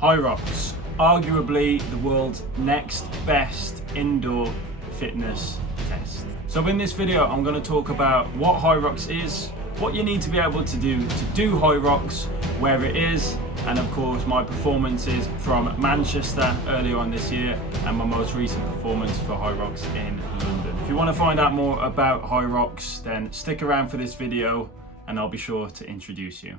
Hyrox, arguably the world's next best indoor fitness test. So in this video, I'm going to talk about what Hyrox is, what you need to be able to do Hyrox, where it is, and of course my performances from Manchester earlier on this year and my most recent performance for Hyrox in London. If you want to find out more about Hyrox, then stick around for this video and I'll be sure to introduce you.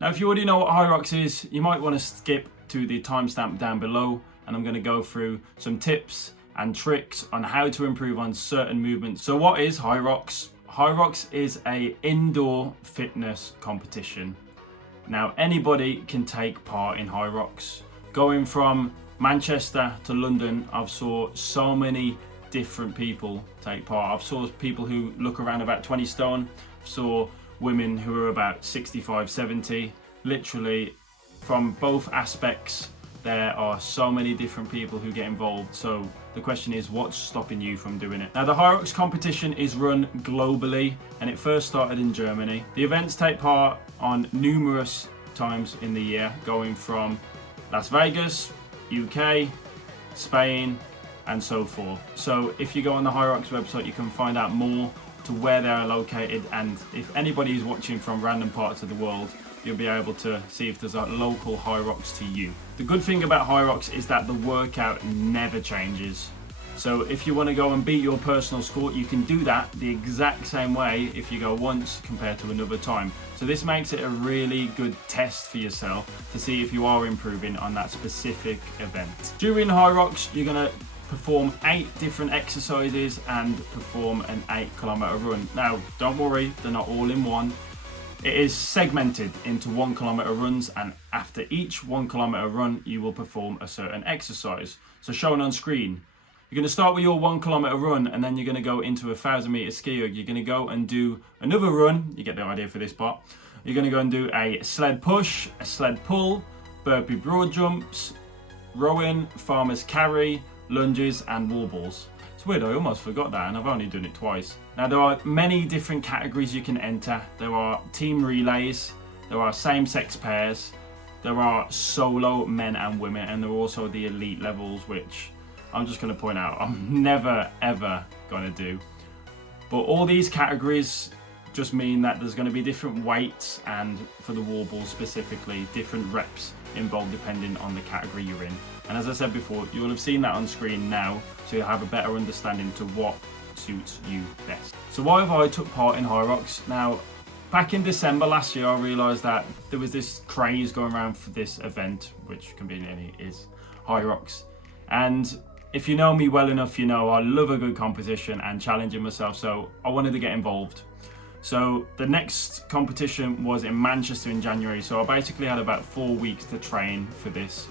Now, if you already know what Hyrox is, you might want to skip to the timestamp down below, and I'm going to go through some tips and tricks on how to improve on certain movements. So what is Hyrox? Hyrox is an indoor fitness competition. Now, anybody can take part in Hyrox. Going from Manchester to London, I've saw so many different people take part. I've saw people who look around about 20 stone. I've saw women who are about 65, 70, literally from both aspects. There are so many different people who get involved. So the question is, what's stopping you from doing it? Now, the Hyrox competition is run globally and it first started in Germany. The events take part on numerous times in the year, going from Las Vegas, UK, Spain, and so forth. So if you go on the Hyrox website, you can find out more to where they are located, and if anybody is watching from random parts of the world, you'll be able to see if there's a local Hyrox to you. The good thing about Hyrox is that the workout never changes. So if you want to go and beat your personal score, you can do that the exact same way if you go once compared to another time. So this makes it a really good test for yourself to see if you are improving on that specific event. During Hyrox, you're going to perform 8 different exercises and perform an 8-kilometer run. Now, don't worry, they're not all in one. It is segmented into 1-kilometer runs, and after each 1-kilometer run, you will perform a certain exercise. So shown on screen, you're going to start with your 1-kilometer run, and then you're going to go into a 1,000-meter ski erg. You're going to go and do another run. You get the idea for this part. You're going to go and do a sled push, a sled pull, burpee broad jumps, rowing, farmer's carry, lunges, and wall balls. It's weird, I almost forgot that, and I've only done it twice. Now, there are many different categories you can enter. There are team relays, there are same-sex pairs, there are solo men and women, and there are also the elite levels, which I'm just going to point out I'm never ever going to do. But all these categories just mean that there's going to be different weights, and for the wall balls specifically, different reps involved depending on the category you're in. And as I said before, you'll have seen that on screen now, so you'll have a better understanding to what suits you best. So why have I took part in Hyrox? Now, back in December last year, I realised that there was this craze going around for this event, which conveniently is Hyrox. And if you know me well enough, you know I love a good competition and challenging myself, so I wanted to get involved. So the next competition was in Manchester in January, so I basically had about 4 weeks to train for this.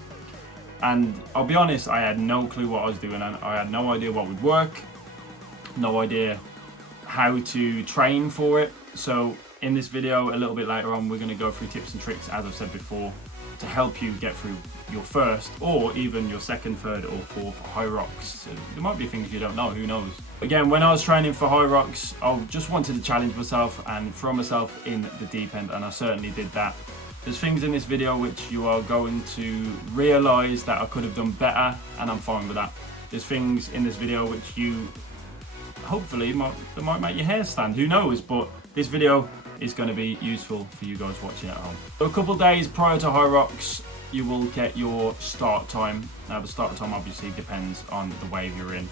And I'll be honest, I had no clue what I was doing, and I had no idea what would work, no idea how to train for it. So in this video, a little bit later on, we're going to go through tips and tricks, as I've said before, to help you get through your first or even your second, third or fourth Hyrox. So there might be things you don't know, who knows. Again, when I was training for Hyrox, I just wanted to challenge myself and throw myself in the deep end, and I certainly did that. There's things in this video which you are going to realise that I could have done better, and I'm fine with that. There's things in this video which you hopefully might make your hair stand, who knows, but this video is going to be useful for you guys watching at home. So a couple days prior to Hyrox, you will get your start time. Now, the start time obviously depends on the wave you're in,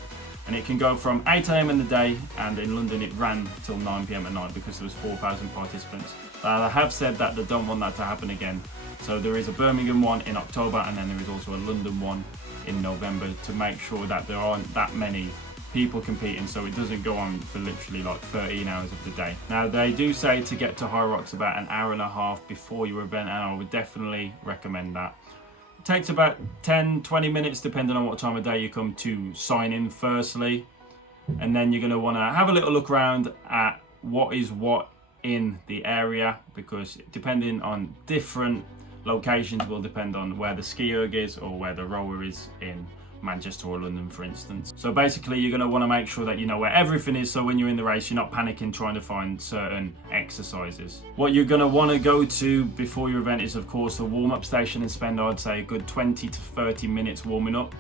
and it can go from 8 AM in the day, and in London it ran till 9 PM at night because there was 4,000 participants. I have said that they don't want that to happen again. So there is a Birmingham one in October, and then there is also a London one in November, to make sure that there aren't that many people competing, so it doesn't go on for literally like 13 hours of the day. Now, they do say to get to Hyrox about an hour and a half before your event, and I would definitely recommend that. It takes about 10-20 minutes depending on what time of day you come to sign in firstly, and then you're going to want to have a little look around at what is what in the area, because depending on different locations will depend on where the ski erg is or where the rower is in Manchester or London, for instance. So basically you're going to want to make sure that you know where everything is, so when you're in the race you're not panicking trying to find certain exercises. What you're going to want to go to before your event is of course the warm-up station and spend, I'd say, a good 20 to 30 minutes warming up.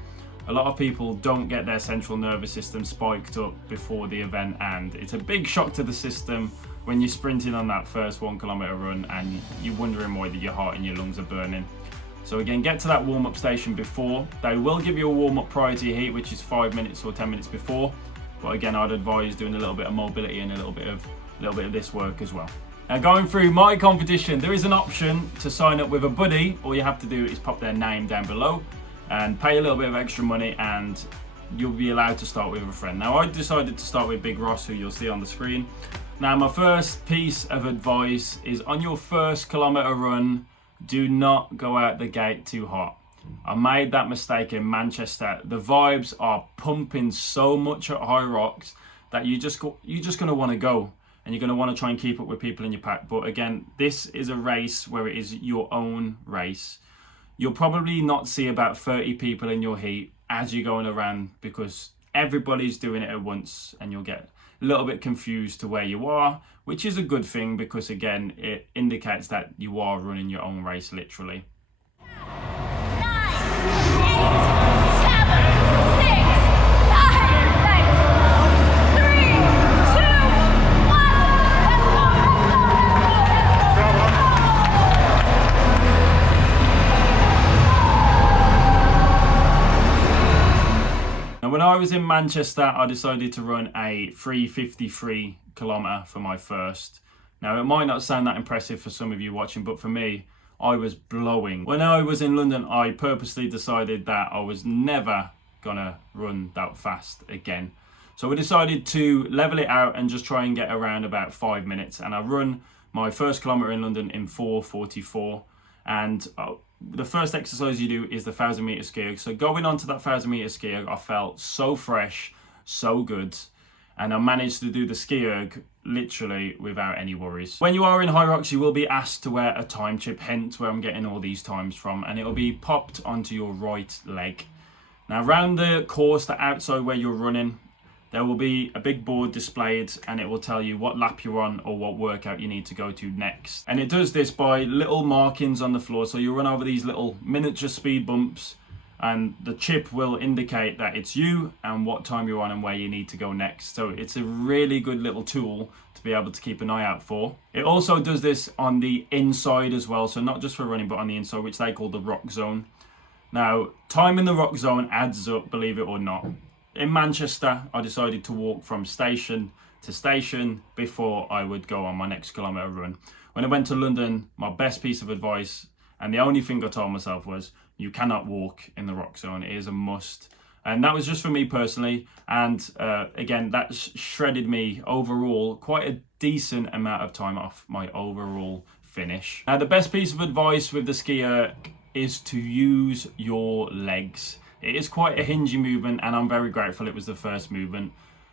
A lot of people don't get their central nervous system spiked up before the event, and it's a big shock to the system when you're sprinting on that first 1 kilometer run and you're wondering why your heart and your lungs are burning. So again, get to that warm-up station before. They will give you a warm-up prior to your heat, which is 5 minutes or 10 minutes before. But again, I'd advise doing a little bit of mobility and a little bit of this work as well. Now, going through my competition, there is an option to sign up with a buddy. All you have to do is pop their name down below and pay a little bit of extra money, and you'll be allowed to start with a friend. Now, I decided to start with Big Ross, who you'll see on the screen. Now, my first piece of advice is on your first kilometer run, do not go out the gate too hot. I made that mistake in Manchester. The vibes are pumping so much at Hyrox that you're just going to want to go, and you're going to want to try and keep up with people in your pack. But again, this is a race where it is your own race. You'll probably not see about 30 people in your heat as you're going around because everybody's doing it at once, and you'll get a little bit confused to where you are, which is a good thing because again, it indicates that you are running your own race literally. 9, 8, 7, 6, 5, 4, 3, 2, 1. Now, when I was in Manchester, I decided to run a 3:53 kilometer for my first. Now, it might not sound that impressive for some of you watching, but for me, I was blowing. When I was in London, I purposely decided that I was never gonna run that fast again. So we decided to level it out and just try and get around about 5 minutes. And I run my first kilometer in London in 4:44. And the first exercise you do is the 1,000 meter ski erg. So going on to that 1,000 meter ski erg, I felt so fresh, so good. And I managed to do the ski erg literally without any worries. When you are in Hyrox, you will be asked to wear a time chip, hence where I'm getting all these times from, and it'll be popped onto your right leg. Now, around the course, the outside where you're running, there will be a big board displayed, and it will tell you what lap you're on or what workout you need to go to next. And it does this by little markings on the floor. So you run over these little miniature speed bumps, and the chip will indicate that it's you and what time you're on and where you need to go next. So it's a really good little tool to be able to keep an eye out for. It also does this on the inside as well. So not just for running, but on the inside, which they call the rock zone. Now, time in the rock zone adds up, believe it or not. In Manchester, I decided to walk from station to station before I would go on my next kilometre run. When I went to London, my best piece of advice, and the only thing I told myself was, you cannot walk in the rock zone. It is a must. And that was just for me personally. And again, that shredded me overall quite a decent amount of time off my overall finish. Now, the best piece of advice with the ski erg is to use your legs. It is quite a hingy movement, and I'm very grateful it was the first movement.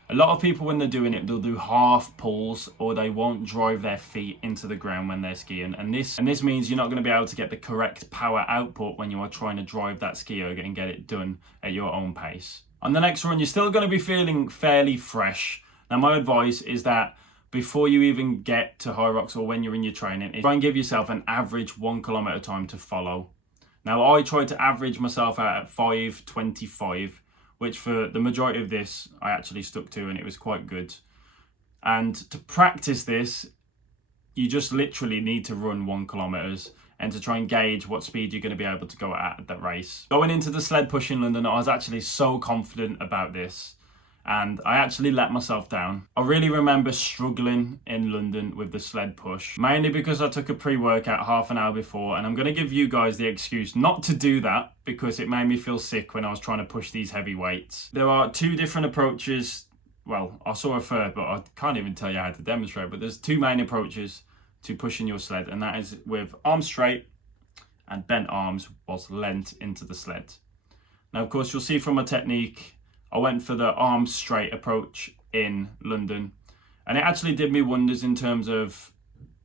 A lot of people, when they're doing it, they'll do half pulls, or they won't drive their feet into the ground when they're skiing. And this means you're not going to be able to get the correct power output when you are trying to drive that ski erg and get it done at your own pace. On the next run, you're still going to be feeling fairly fresh. Now, my advice is that before you even get to Hyrox or when you're in your training, is try and give yourself an average 1 kilometre time to follow. Now, I tried to average myself out at 5:25, which for the majority of this, I actually stuck to, and it was quite good. And to practice this, you just literally need to run 1 kilometre and to try and gauge what speed you're going to be able to go at that race. Going into the sled push in London, I was actually so confident about this, and I actually let myself down. I really remember struggling in London with the sled push, mainly because I took a pre-workout half an hour before, and I'm going to give you guys the excuse not to do that because it made me feel sick when I was trying to push these heavy weights. There are 2 different approaches. Well, I saw a third, but I can't even tell you how to demonstrate, but there's 2 main approaches to pushing your sled, and that is with arms straight and bent arms whilst leant into the sled. Now, of course, you'll see from my technique, I went for the arms straight approach in London, and it actually did me wonders in terms of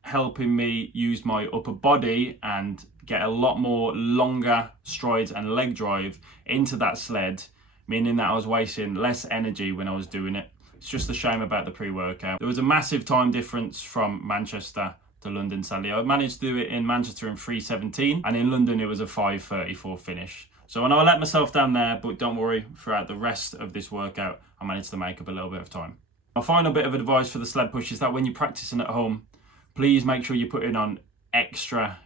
helping me use my upper body and get a lot more longer strides and leg drive into that sled, meaning that I was wasting less energy when I was doing it. It's just a shame about the pre-workout. There was a massive time difference from Manchester to London, sadly. I managed to do it in Manchester in 3:17, and in London it was a 5:34 finish. So I know I let myself down there, but don't worry, throughout the rest of this workout, I managed to make up a little bit of time. My final bit of advice for the sled push is that when you're practicing at home, please make sure you're putting on extra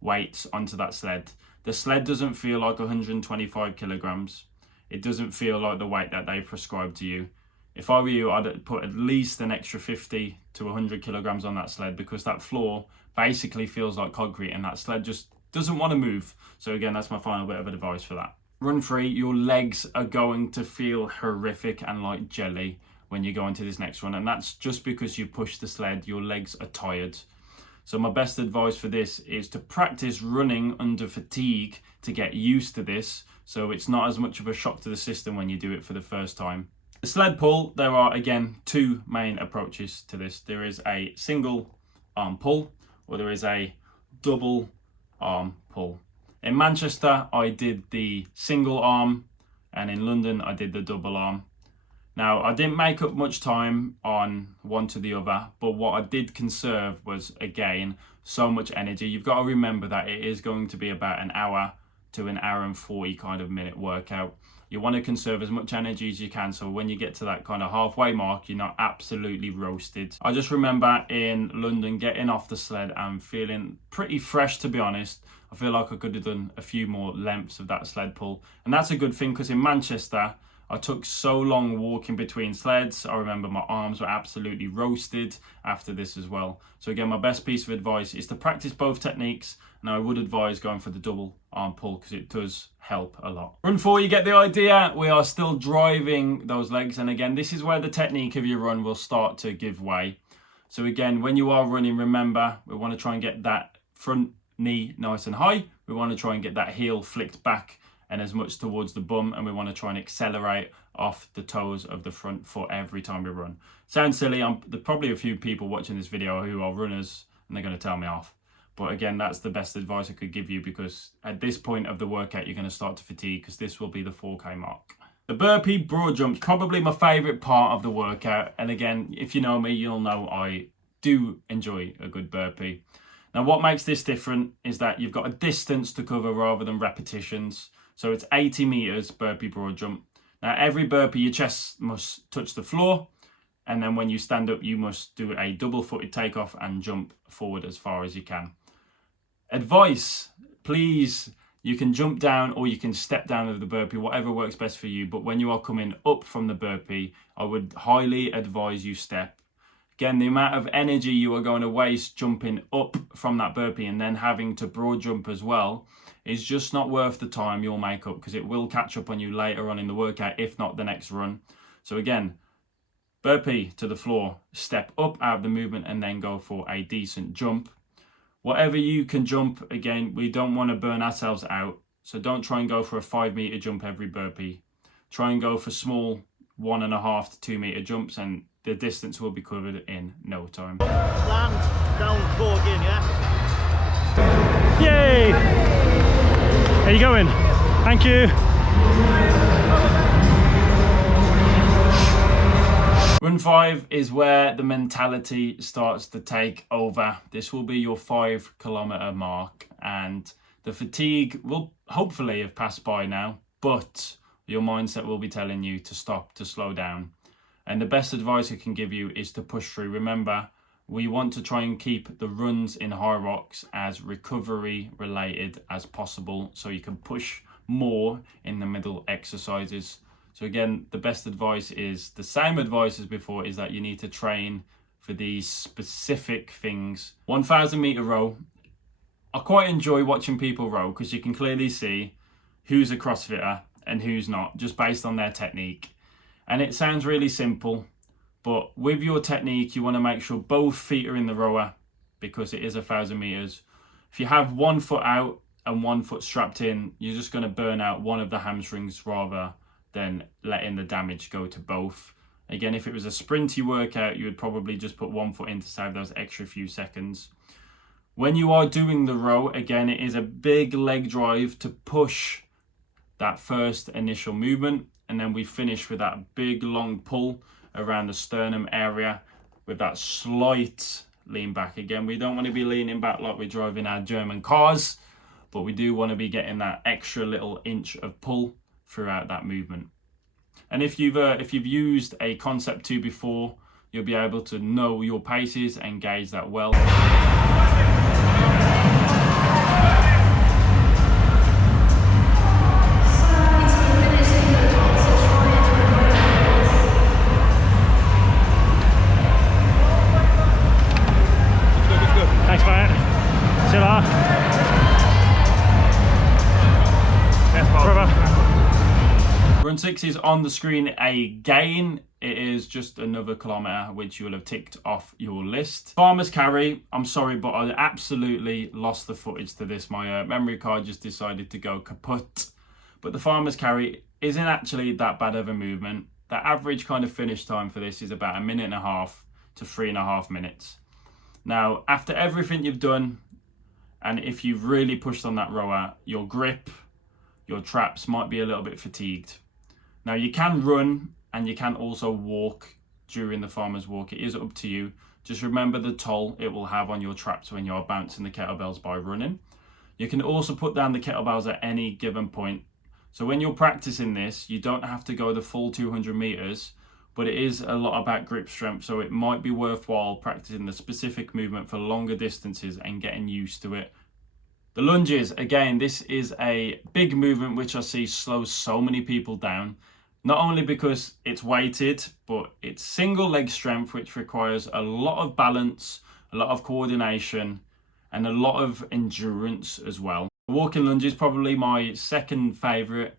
weights onto that sled. The sled doesn't feel like 125 kilograms. It doesn't feel like the weight that they've prescribed to you. If I were you, I'd put at least an extra 50 to 100 kilograms on that sled, because that floor basically feels like concrete and that sled just doesn't want to move. So again, that's my final bit of advice for that. Run free, your legs are going to feel horrific and like jelly when you go into this next run, and that's just because you pushed the sled, your legs are tired. So my best advice for this is to practice running under fatigue to get used to this, so it's not as much of a shock to the system when you do it for the first time. The sled pull, there are again two main approaches to this. There is a single arm pull, or there is a double arm pull. In Manchester, I did the single arm, and in London, I did the double arm. Now, I didn't make up much time on one to the other, but what I did conserve was, again, so much energy. You've got to remember that it is going to be about an hour to an hour and 40 kind of minute workout. You want to conserve as much energy as you can, so when you get to that kind of halfway mark, you're not absolutely roasted. I just remember in London getting off the sled and feeling pretty fresh, to be honest. I feel like I could have done a few more lengths of that sled pull, and that's a good thing, because in Manchester, I took so long walking between sleds. I remember my arms were absolutely roasted after this as well. So again, my best piece of advice is to practice both techniques, and I would advise going for the double arm pull because it does help a lot. Run 4, you get the idea. We are still driving those legs, and again, this is where the technique of your run will start to give way. So again, when you are running, remember, we want to try and get that front knee nice and high. We want to try and get that heel flicked back and as much towards the bum, and we want to try and accelerate off the toes of the front foot every time we run. Sounds silly, there's probably a few people watching this video who are runners and they're going to tell me off. But again, that's the best advice I could give you, because at this point of the workout, you're going to start to fatigue, because this will be the 4K mark. The burpee broad jump, probably my favourite part of the workout. And again, if you know me, you'll know I do enjoy a good burpee. Now, what makes this different is that you've got a distance to cover rather than repetitions. So it's 80 meters burpee broad jump. Now, every burpee, your chest must touch the floor. And then when you stand up, you must do a double-footed takeoff and jump forward as far as you can. Advice, please, you can jump down or you can step down of the burpee, whatever works best for you. But when you are coming up from the burpee, I would highly advise you step. Again, the amount of energy you are going to waste jumping up from that burpee and then having to broad jump as well is just not worth the time you'll make up, because it will catch up on you later on in the workout, if not the next run. So again, burpee to the floor, step up out of the movement, and then go for a decent jump. Whatever you can jump, again, we don't want to burn ourselves out. So don't try and go for a 5 meter jump every burpee. Try and go for small 1.5 to 2 meter jumps, and the distance will be covered in no time. Land, down, go again, yeah? Yay! There you going. Thank you. Run 5 is where the mentality starts to take over. This will be your 5 kilometer mark, and the fatigue will hopefully have passed by now, but your mindset will be telling you to stop, to slow down. And the best advice I can give you is to push through. Remember, we want to try and keep the runs in Hyrox as recovery related as possible, so you can push more in the middle exercises. So again, the best advice is the same advice as before, is that you need to train for these specific things. 1,000 meter row. I quite enjoy watching people row, because you can clearly see who's a CrossFitter and who's not, just based on their technique. And it sounds really simple, but with your technique, you want to make sure both feet are in the rower, because it is 1,000 meters. If you have one foot out and one foot strapped in, you're just going to burn out one of the hamstrings rather than letting the damage go to both. Again, if it was a sprinty workout, you would probably just put one foot in to save those extra few seconds. When you are doing the row, again, it is a big leg drive to push that first initial movement, and then we finish with that big long pull around the sternum area with that slight lean back. Again, we don't want to be leaning back like we're driving our German cars, but we do want to be getting that extra little inch of pull throughout that movement. And if you've used a Concept 2 before, you'll be able to know your paces and gauge that well. Thanks, mate. See you later. Yes, brother. Run 6 is on the screen again. It is just another kilometre which you will have ticked off your list. Farmer's carry, I'm sorry, but I absolutely lost the footage to this. My memory card just decided to go kaput. But the farmer's carry isn't actually that bad of a movement. The average kind of finish time for this is about 1.5 minutes to 3.5 minutes. Now, after everything you've done, and if you've really pushed on that rower, your grip, your traps might be a little bit fatigued. Now, you can run and you can also walk during the farmer's walk. It is up to you. Just remember the toll it will have on your traps when you're bouncing the kettlebells by running. You can also put down the kettlebells at any given point. So when you're practicing this, you don't have to go the full 200 meters, but it is a lot about grip strength. So it might be worthwhile practicing the specific movement for longer distances and getting used to it. The lunges, again, this is a big movement which I see slows so many people down. Not only because it's weighted, but it's single leg strength, which requires a lot of balance, a lot of coordination, and a lot of endurance as well. Walking lunge is probably my second favorite,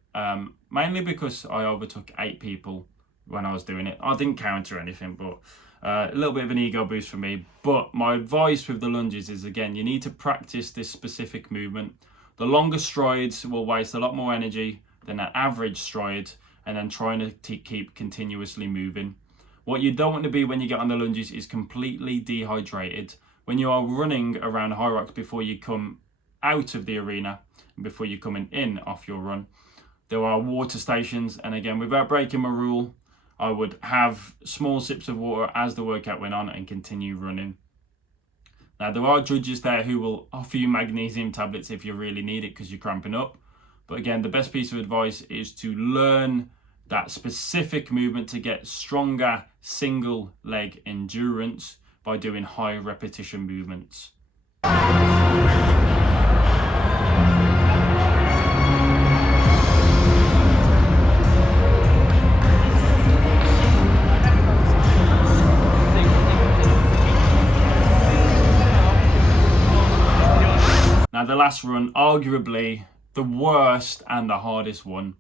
mainly because I overtook 8 people when I was doing it. I didn't count or anything, but a little bit of an ego boost for me. But my advice with the lunges is, again, you need to practice this specific movement. The longer strides will waste a lot more energy than an average stride, and then trying to keep continuously moving. What you don't want to be when you get on the lunges is completely dehydrated. When you are running around Hyrox before you come out of the arena, before you're coming in off your run, there are water stations, and again, without breaking my rule, I would have small sips of water as the workout went on and continue running. Now, there are judges there who will offer you magnesium tablets if you really need it because you're cramping up. But again, the best piece of advice is to learn that specific movement to get stronger single leg endurance by doing high repetition movements. Now, the last run, arguably the worst and the hardest one.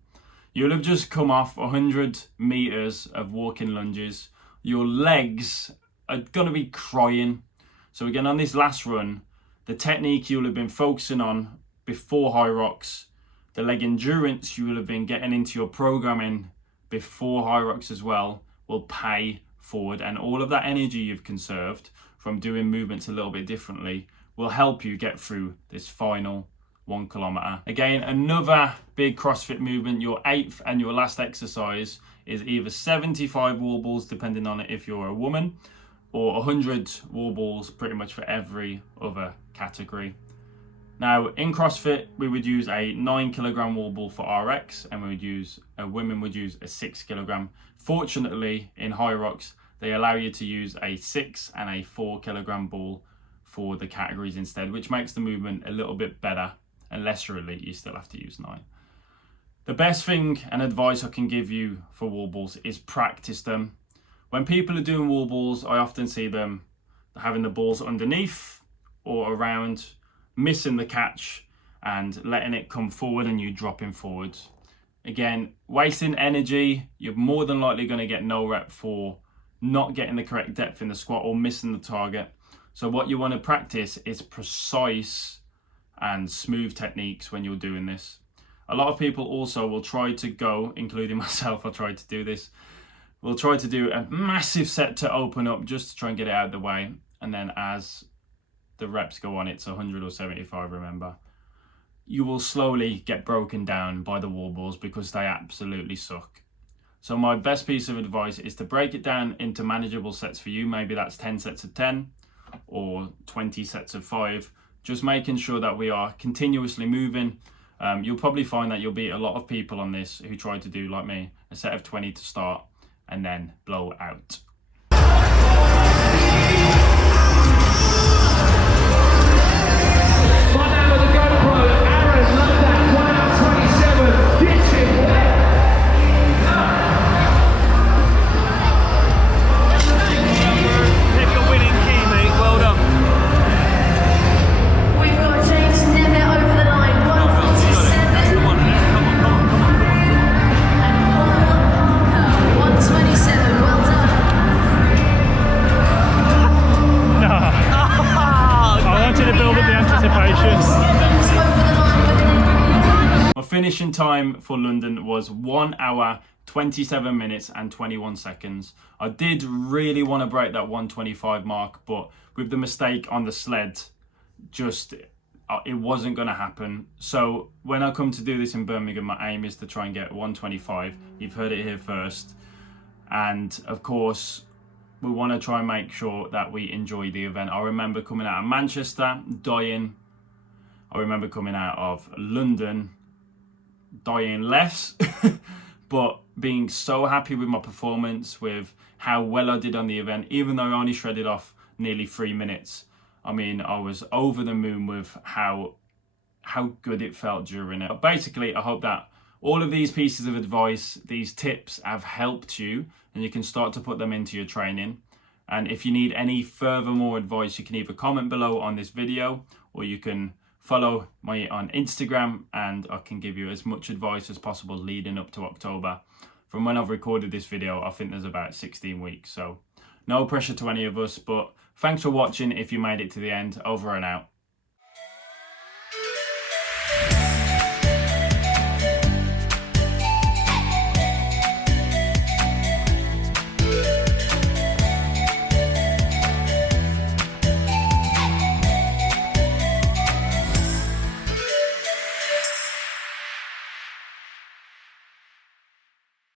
You'll have just come off 100 meters of walking lunges. Your legs are going to be crying. So again, on this last run, the technique you'll have been focusing on before Hyrox, the leg endurance you will have been getting into your programming before Hyrox as well, will pay forward. And all of that energy you've conserved from doing movements a little bit differently will help you get through this final 1 kilometer. Again, another big CrossFit movement. Your 8th and your last exercise is either 75 wall balls, depending on if you're a woman, or 100 wall balls pretty much for every other category. Now, in CrossFit, we would use a 9 kilogram wall ball for RX, and women would use a 6 kilogram. Fortunately, in Hyrox, they allow you to use a 6 and a 4 kilogram ball for the categories instead, which makes the movement a little bit better. Unless you're elite, you still have to use 9. The best thing and advice I can give you for wall balls is practice them. When people are doing wall balls, I often see them having the balls underneath or around, missing the catch and letting it come forward and you dropping forward. Again, wasting energy. You're more than likely going to get no rep for not getting the correct depth in the squat or missing the target. So what you want to practice is precise and smooth techniques when you're doing this. A lot of people also will try to go, including myself, I tried to do this, We'll try to do a massive set to open up just to try and get it out of the way. And then as the reps go on, it's 100 or 75, remember. You will slowly get broken down by the wall balls because they absolutely suck. So my best piece of advice is to break it down into manageable sets for you. Maybe that's 10 sets of 10 or 20 sets of 5. Just making sure that we are continuously moving. You'll probably find that you'll beat a lot of people on this who try to do, like me, a set of 20 to start and then blow out. Finishing time for London was 1 hour, 27 minutes and 21 seconds. I did really want to break that 125 mark, but with the mistake on the sled, it wasn't going to happen. So when I come to do this in Birmingham, my aim is to try and get 125. You've heard it here first. And of course, we want to try and make sure that we enjoy the event. I remember coming out of Manchester, dying. I remember coming out of London, dying less, but being so happy with my performance, with how well I did on the event, even though I only shredded off nearly 3 minutes. I mean, I was over the moon with how good it felt during it. But basically, I hope that all of these pieces of advice, these tips have helped you and you can start to put them into your training. And if you need any more advice, you can either comment below on this video or you can follow me on Instagram and I can give you as much advice as possible leading up to October. From when I've recorded this video, I think there's about 16 weeks. So no pressure to any of us, but thanks for watching if you made it to the end. Over and out.